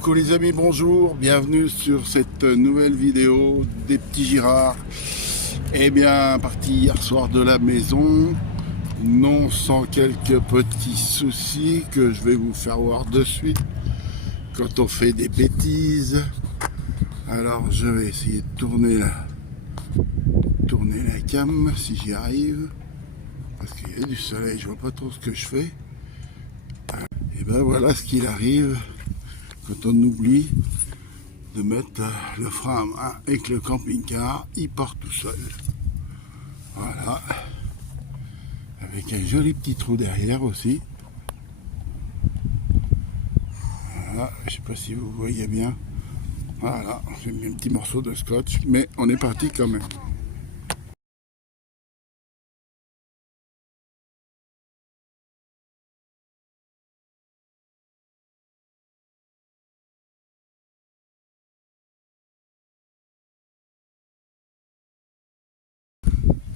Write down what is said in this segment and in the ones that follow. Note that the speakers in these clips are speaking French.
Coucou les amis, bonjour, bienvenue sur cette nouvelle vidéo des petits Girards. Eh bien, parti hier soir de la maison, non sans quelques petits soucis que je vais vous faire voir de suite quand on fait des bêtises. Alors je vais essayer de tourner la cam si j'y arrive, parce qu'il y a du soleil, je vois pas trop ce que je fais. Et ben voilà ce qu'il arrive quand on oublie de mettre le frein à main et que le camping-car il part tout seul. Voilà, avec un joli petit trou derrière aussi. Voilà, je sais pas si vous voyez bien. Voilà, j'ai mis un petit morceau de scotch, mais on est parti quand même.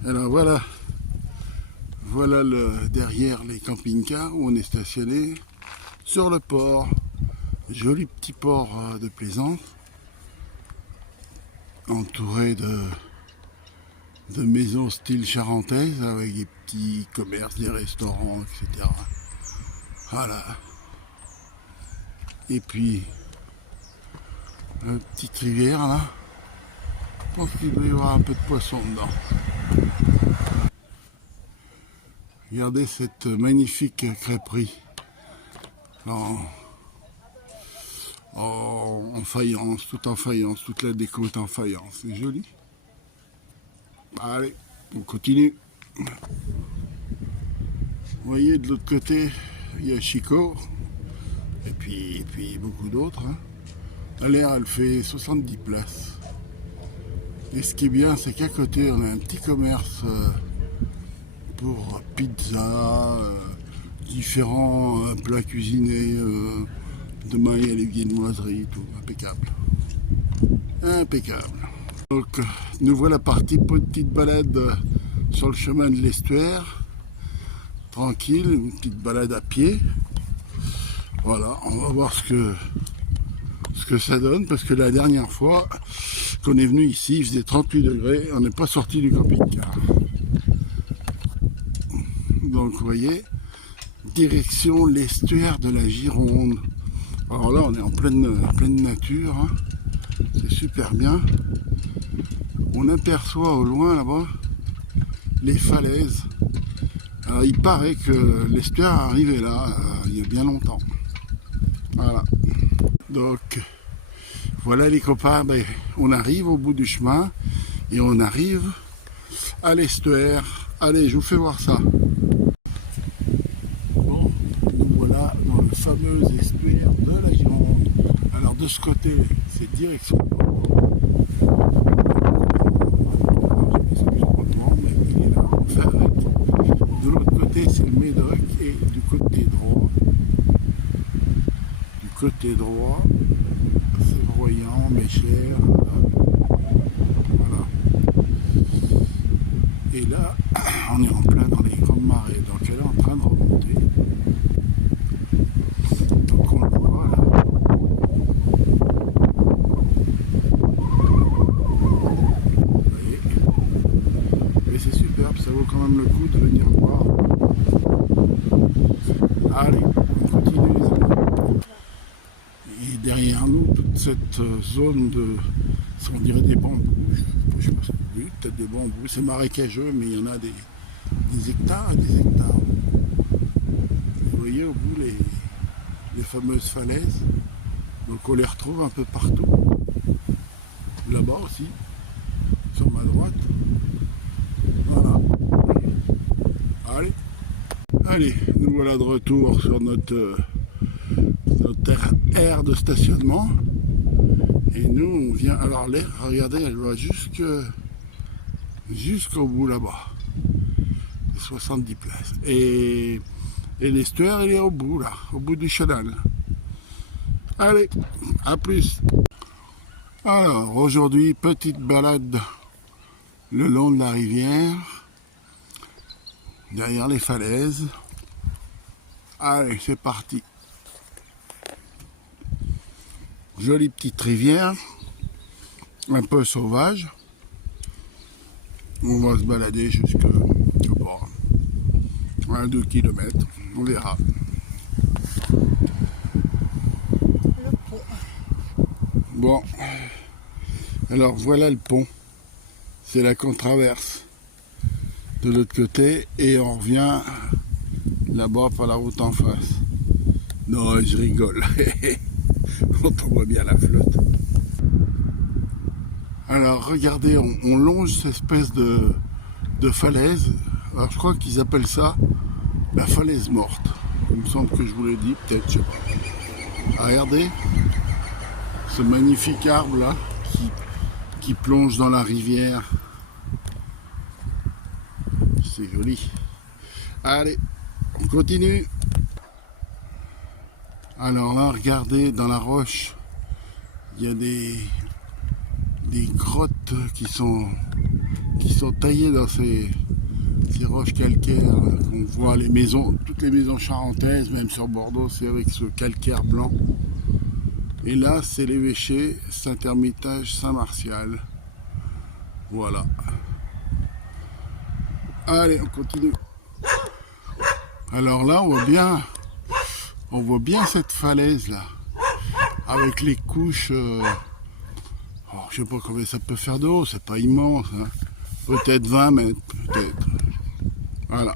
Alors voilà, derrière les camping-cars où on est stationné sur le port. Joli petit port de plaisance, entouré de maisons style charentaise avec des petits commerces, des restaurants, etc. Voilà. Et puis, une petite rivière là. Je pense qu'il doit y avoir un peu de poisson dedans. Regardez cette magnifique crêperie en faïence, tout en faïence, toute la déco est en faïence. C'est joli. Allez, on continue. Vous voyez, de l'autre côté, il y a Chico, et puis beaucoup d'autres. À l'air, elle fait 70 places. Et ce qui est bien, c'est qu'à côté, on a un petit commerce pour pizza, différents plats cuisinés. Demain, il y a les viennoiseries, tout. Impeccable. Impeccable. Donc, nous voilà partis pour une petite balade sur le chemin de l'estuaire. Tranquille, une petite balade à pied. Voilà, on va voir ce que ça donne, parce que la dernière fois qu'on est venu ici, il faisait 38 degrés, on n'est pas sorti du camping-car. Donc vous voyez, direction l'estuaire de la Gironde. Alors là, on est en pleine nature, hein. C'est super bien. On aperçoit au loin là-bas les falaises. Alors, il paraît que l'estuaire est arrivé là il y a bien longtemps. Voilà. Donc voilà les copains, ben, on arrive au bout du chemin et on arrive à l'estuaire. Allez, je vous fais voir ça. Bon, nous voilà dans le fameux estuaire de la Gironde. Alors de ce côté, c'est direction. De l'autre côté, c'est le Médoc et du côté droit, c'est Royan, Méchère. Voilà. Et là, on est en plein dans les grandes marées, donc elle est en train de remonter. Donc on le voit là. Vous voyez. Et c'est superbe, ça vaut quand même le coup de venir voir. Allez, on continue les amis. Et derrière nous, toute cette zone de, on dirait des bambous, je sais pas, oui, peut-être des bambous, c'est marécageux, mais il y en a des hectares et des hectares. Vous voyez au bout les fameuses falaises, donc on les retrouve un peu partout. Là-bas aussi, sur ma droite. Voilà. Allez, nous voilà de retour sur notre aire de stationnement. Et nous, on vient. Alors l'air, regardez, elle va jusqu'au bout là-bas. 70 places. Et l'estuaire, il est au bout là, au bout du canal. Allez, à plus. Alors, aujourd'hui, petite balade le long de la rivière, derrière les falaises. Allez, c'est parti. Jolie petite rivière, un peu sauvage. On va se balader jusqu'à 1-2 km, on verra. Bon, alors voilà le pont, c'est là qu'on traverse de l'autre côté et on revient là-bas par la route en face. Non, je rigole, on voit bien la flotte. Alors regardez, on longe cette espèce de falaise. Alors je crois qu'ils appellent ça la falaise morte. Il me semble que je vous l'ai dit, peut-être, je sais pas. Ah, regardez, ce magnifique arbre là qui plonge dans la rivière. C'est joli. Allez, on continue. Alors là, regardez, dans la roche, il y a des grottes qui sont taillées dans ces roches calcaires. On voit les maisons, toutes les maisons charentaises, même sur Bordeaux, c'est avec ce calcaire blanc. Et là, c'est l'évêché Saint-Hermitage Saint-Martial. Voilà. Allez, on continue. Alors là, on voit bien cette falaise là, avec les couches. Je sais pas combien ça peut faire de haut, c'est pas immense. Hein. Peut-être 20 mètres, peut-être. Voilà.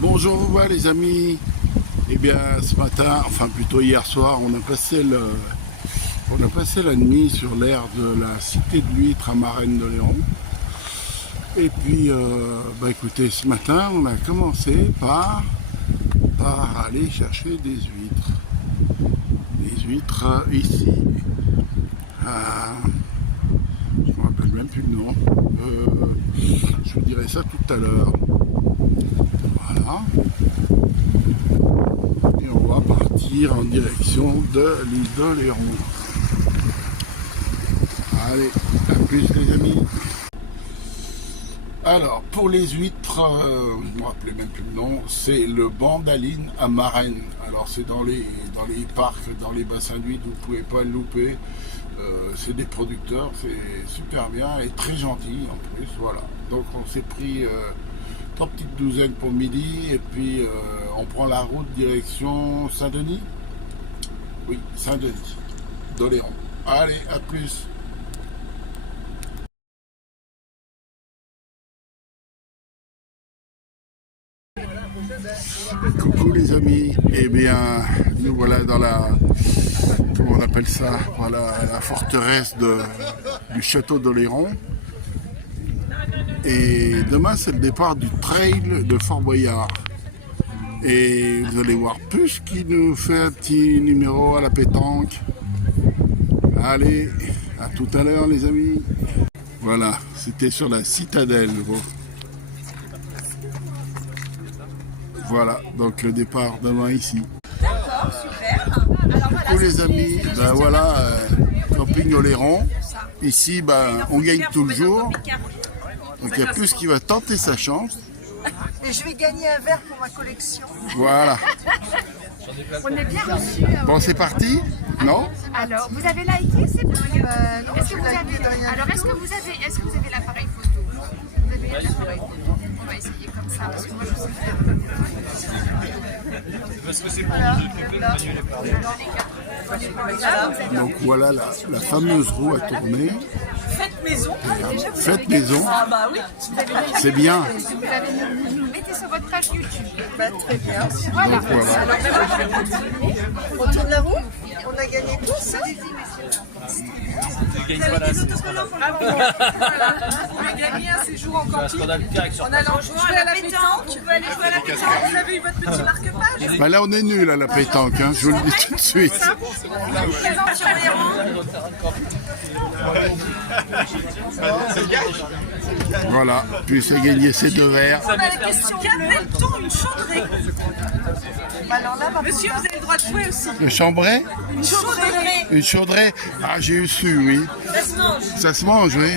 Bonjour, vous voyez les amis. Eh bien, ce matin, enfin plutôt hier soir, on a passé la nuit sur l'aire de la Cité de l'Huître à Marennes-de-Léron. Et puis, écoutez, ce matin, on a commencé par aller chercher des huîtres. Des huîtres ici. Je ne me rappelle même plus le nom. Je vous dirai ça tout à l'heure. Voilà. Et on va partir en direction de l'île de Léron. Allez, à plus les amis. Alors, pour les huîtres, je ne me rappelais même plus le nom, c'est le Bandaline à Marennes. Alors, c'est dans les parcs, dans les bassins d'huîtres, vous ne pouvez pas le louper. C'est des producteurs, c'est super bien et très gentil en plus, voilà. Donc, on s'est pris 3 petites douzaines pour midi et puis on prend la route direction Saint-Denis. Oui, Saint-Denis, d'Oléron. Allez, à plus. Coucou les amis, eh bien nous voilà dans la, comment on appelle ça, voilà, la forteresse du château d'Oléron. Et demain c'est le départ du trail de Fort Boyard. Et vous allez voir Puce qui nous fait un petit numéro à la pétanque. Allez, à tout à l'heure les amis. Voilà, c'était sur la citadelle. Voilà, donc le départ demain ici. D'accord, super. Alors voilà, tous les amis, ben voilà, camping Oléron. Ici, ben, on gagne tout le jour. Donc il y a Puce qui va tenter sa chance. Et je vais gagner un verre pour ma collection. Voilà. On est bien reçus. Bon, c'est parti? Non? Alors, vous avez liké, c'est bon. Non, Est-ce que vous avez, alors, est-ce que vous avez l'appareil photo? Vous avez l'appareil photo. On va essayer comme ça, parce que moi je sais faire. Donc voilà la fameuse roue à tourner. Faites maison. Faites maison. Ah bah oui. C'est bien. Vous nous mettez sur votre page YouTube. Bah, très bien. Voilà. Donc voilà. On tourne la roue. On a gagné tous. On a gagné un séjour en camping. En allant jouer à la pétanque. Vous pouvez aller jouer à la pétanque. Vous avez eu votre petit marque-page. Ben là on est nul à la pétanque, hein, je vous le dis tout de suite. On vous présente sur les rangs. Voilà, Puce a gagné ses 2 verres. On a la question. Qu'appelle-t-on une chaudrée? Monsieur, vous avez le droit de jouer aussi. Le chambray? Une chaudrée. Une chaudrée? Ah, j'ai eu su, oui. Ça se mange. Ça se mange, oui.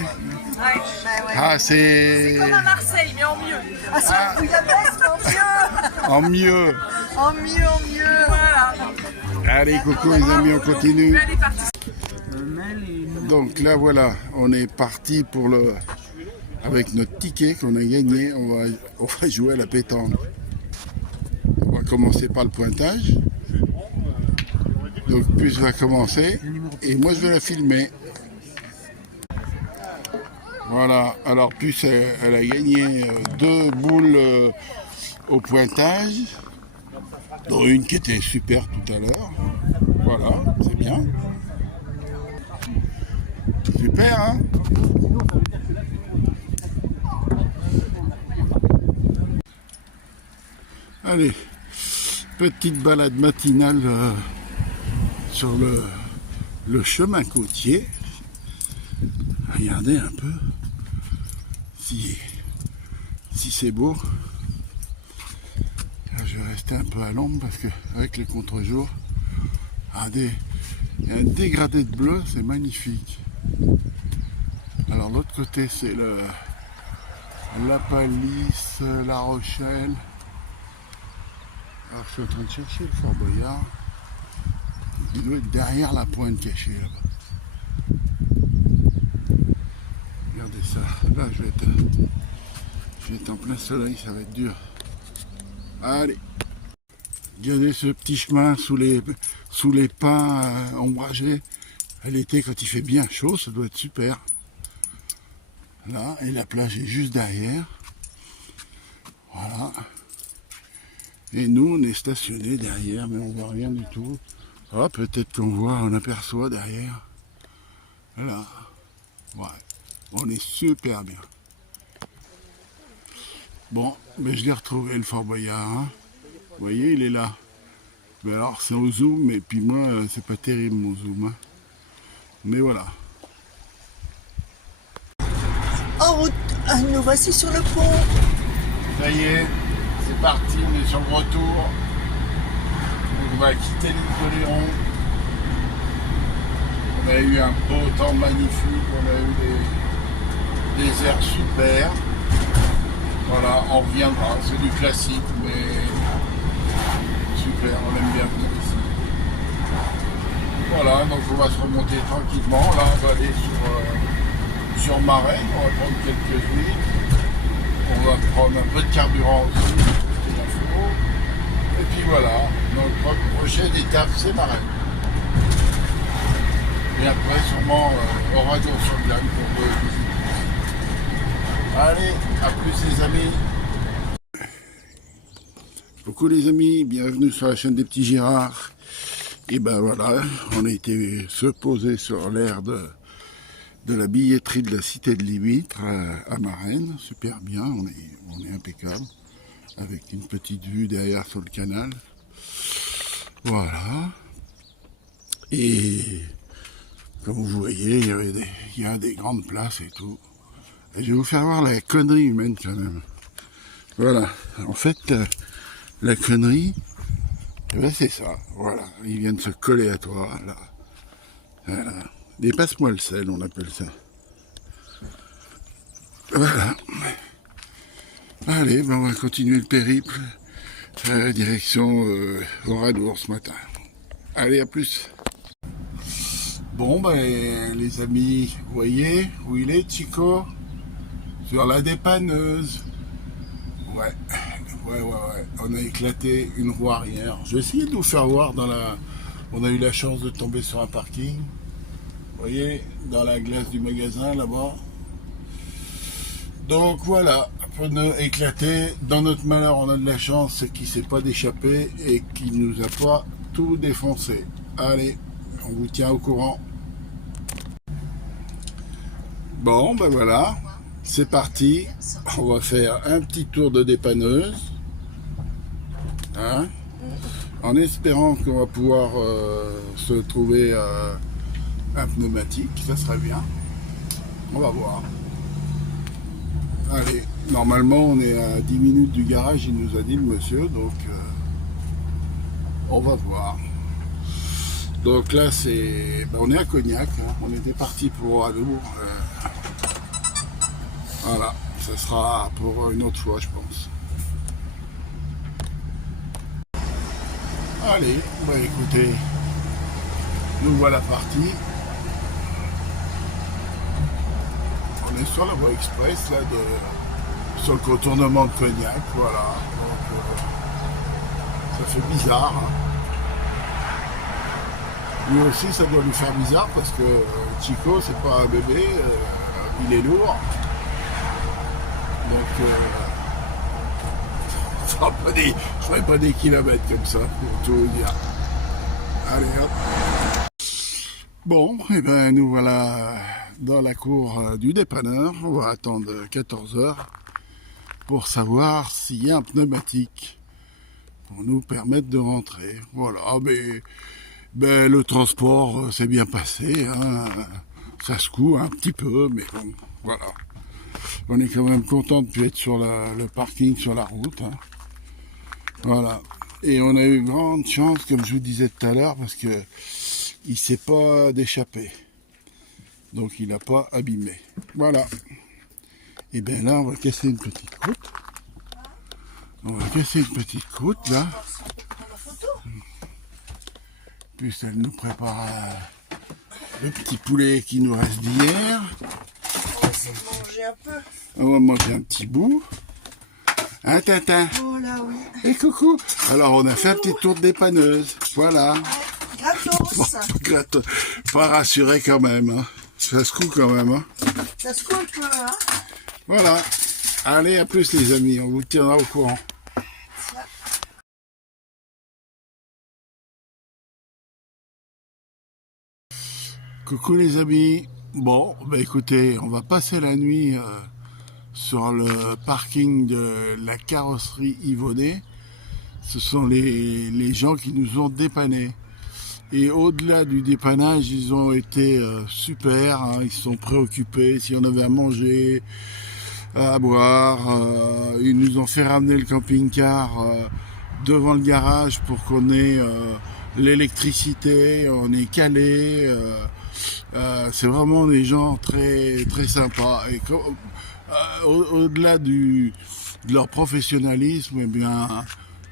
Ah, c'est... C'est comme à Marseille, mais en mieux. Ah, c'est à Budapest, En mieux. en mieux. Voilà. Allez, coucou les amis, on continue. Elle est partie. Donc là, voilà, on est parti pour le... Avec notre ticket qu'on a gagné, on va jouer à la pétanque. On va commencer par le pointage. Donc Puce va commencer et moi je vais la filmer. Voilà, alors Puce elle a gagné 2 boules au pointage, dont une qui était super tout à l'heure. Voilà, c'est bien. Super, hein? Allez, petite balade matinale sur le chemin côtier. Regardez un peu si c'est beau. Là, je vais rester un peu à l'ombre parce que avec les contre-jours, regardez, il y a un dégradé de bleu, c'est magnifique. Alors l'autre côté c'est la Palisse, La Rochelle. Alors je suis en train de chercher le Fort Boyard. Il doit être derrière la pointe cachée là-bas. Regardez ça. Là je vais être en plein soleil, ça va être dur. Allez. Regardez ce petit chemin sous les pins ombragés. À l'été quand il fait bien chaud, ça doit être super. Là, et la plage est juste derrière. Voilà. Et nous, on est stationnés derrière, mais on voit rien du tout. Ah, peut-être qu'on voit, on aperçoit derrière. Voilà. Ouais. On est super bien. Bon, mais je l'ai retrouvé le Fort Boyard. Hein. Vous voyez, il est là. Mais alors, c'est au zoom, et puis moi, c'est pas terrible mon zoom. Hein. Mais voilà. En route, nous voici sur le pont. Ça y est, c'est parti, on est sur le retour. On va quitter l'île de Léron. On a eu un beau temps magnifique, on a eu des airs super. Voilà, on reviendra, c'est du classique, mais super, on aime bien venir ici. Voilà, donc on va se remonter tranquillement. Là, on va aller sur Marennes, on va prendre quelques huiles. On va prendre un peu de carburant aussi, c'est l'info. Et puis voilà, notre prochaine étape, c'est Marennes. Et après, sûrement, Oradour-sur-Glane pour visiter. Allez, à plus les amis. Coucou les amis, bienvenue sur la chaîne des petits Girards. Et ben voilà, on a été se poser sur l'aire de la billetterie de la cité de Limitre à Marennes. Super bien, on est impeccable. Avec une petite vue derrière sur le canal. Voilà. Et comme vous voyez, il y a des grandes places et tout. Et je vais vous faire voir la connerie humaine quand même. Voilà. En fait, la connerie, eh ben c'est ça. Voilà. Ils viennent se coller à toi, là. Voilà. Dépasse-moi le sel, on appelle ça. Voilà. Allez, ben on va continuer le périple. Direction Oradour ce matin. Allez, à plus. Bon, ben les amis, vous voyez où il est, Chico? Sur la dépanneuse. Ouais. On a éclaté une roue arrière. Je vais essayer de vous faire voir dans la... On a eu la chance de tomber sur un parking. Vous voyez, dans la glace du magasin, là-bas. Donc voilà, pneu éclaté. Dans notre malheur, on a de la chance, c'est qu'il ne s'est pas d'échapper et qu'il ne nous a pas tout défoncé. Allez, on vous tient au courant. Bon, ben voilà. C'est parti, on va faire un petit tour de dépanneuse, hein, en espérant qu'on va pouvoir se trouver un pneumatique, ça serait bien, on va voir. Allez, normalement on est à 10 minutes du garage, il nous a dit le monsieur, donc on va voir. Donc là c'est, on est à Cognac, hein, on était parti pour Oradour. Voilà, ce sera pour une autre fois, je pense. Allez, bah écoutez, nous voilà partis. On est sur la voie express, là, sur le contournement de Cognac, voilà. Donc, ça fait bizarre. Hein. Lui aussi, ça doit lui faire bizarre parce que Chico, c'est pas un bébé, il est lourd. Donc, je ferai pas des kilomètres comme ça, pour tout vous dire. Allez, hop. Bon, et ben nous voilà dans la cour du dépanneur. On va attendre 14 heures pour savoir s'il y a un pneumatique pour nous permettre de rentrer. Voilà, mais ben, le transport s'est bien passé. Hein. Ça secoue un petit peu, mais bon, voilà. On est quand même content de plus être sur le parking, sur la route. Hein. Voilà. Et on a eu grande chance, comme je vous disais tout à l'heure, parce que il s'est pas déchappé. Donc il n'a pas abîmé. Voilà. Et bien là, on va casser une petite croûte. On va casser une petite croûte, là. Puis elle nous prépare le petit poulet qui nous reste d'hier. On va essayer de manger un peu. On va manger un petit bout. Hein, Tintin? Oh là oui. Et coucou. Alors, on a fait un petit tour de dépanneuse. Voilà. Gratos. Gratos. Pas rassuré quand même. Hein. Ça se coule quand même. Hein. Ça se coule un peu, hein. Voilà. Allez, à plus les amis. On vous tiendra au courant. Coucou les amis. Bon, bah écoutez, on va passer la nuit sur le parking de la carrosserie Yvonnet. Ce sont les gens qui nous ont dépannés. Et au-delà du dépannage, ils ont été super. Hein, ils se sont préoccupés si on avait à manger, à boire. Ils nous ont fait ramener le camping-car devant le garage pour qu'on ait l'électricité. On est calé. C'est vraiment des gens très très sympas. Et au-delà de leur professionnalisme, eh bien,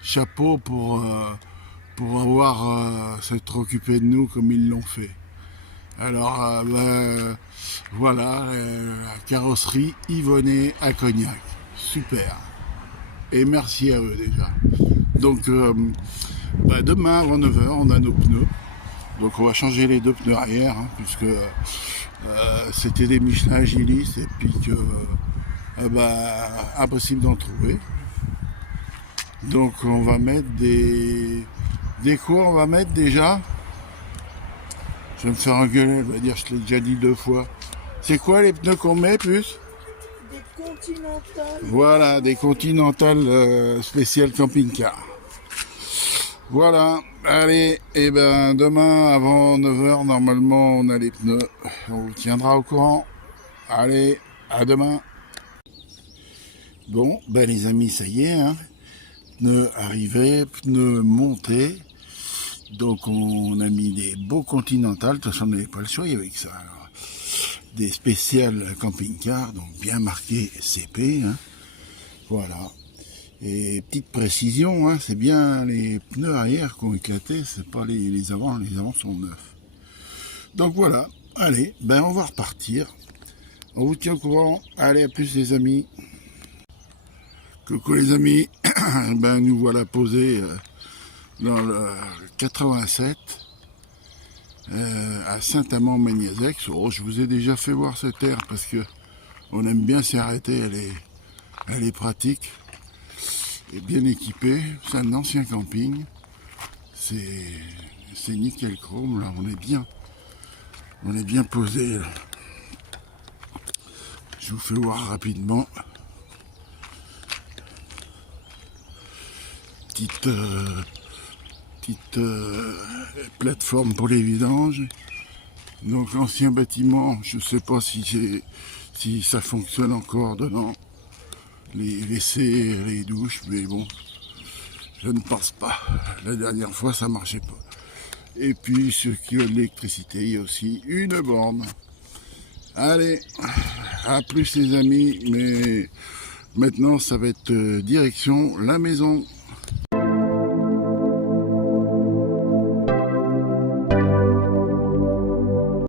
chapeau pour avoir s'être occupé de nous comme ils l'ont fait. Alors voilà, la carrosserie Yvonnet à Cognac, super. Et merci à eux déjà. Donc demain avant 9h, on a nos pneus. Donc on va changer les deux pneus arrière, hein, puisque c'était des Michelin Agilis et puis que impossible d'en trouver. Donc on va mettre des quoi on va mettre déjà. Je vais me faire engueuler, je vais dire je l'ai déjà dit 2 fois. C'est quoi les pneus qu'on met plus? Des Continental. Voilà, des Continental spécial camping-car. Voilà, allez, et ben demain avant 9h, normalement on a les pneus. On vous tiendra au courant. Allez, à demain. Bon, ben les amis, ça y est, hein. Pneus arrivés, pneus montés. Donc on a mis des beaux Continental, de toute façon on n'avait pas le choix avec ça. Alors, des spéciales camping-car, donc bien marqué CP, hein. Voilà. Et petite précision, hein, c'est bien les pneus arrière qui ont éclaté, c'est pas les avant sont neufs. Donc voilà, allez, ben on va repartir. On vous tient au courant, allez à plus les amis. Coucou les amis, ben nous voilà posés dans le 87 à Saint-Amand-Magnazex. Oh, je vous ai déjà fait voir cette aire parce que on aime bien s'y arrêter, elle est pratique. Et bien équipé, c'est un ancien camping, c'est nickel chrome, là on est bien posé. Là. Je vous fais voir rapidement. Petite plateforme pour les vidanges. Donc l'ancien bâtiment, je sais pas si ça fonctionne encore dedans. Les WC, les douches, mais bon, je ne pense pas. La dernière fois, ça marchait pas. Et puis, ceux qui ont de l'électricité, il y a aussi une borne. Allez, à plus les amis, mais maintenant ça va être direction la maison.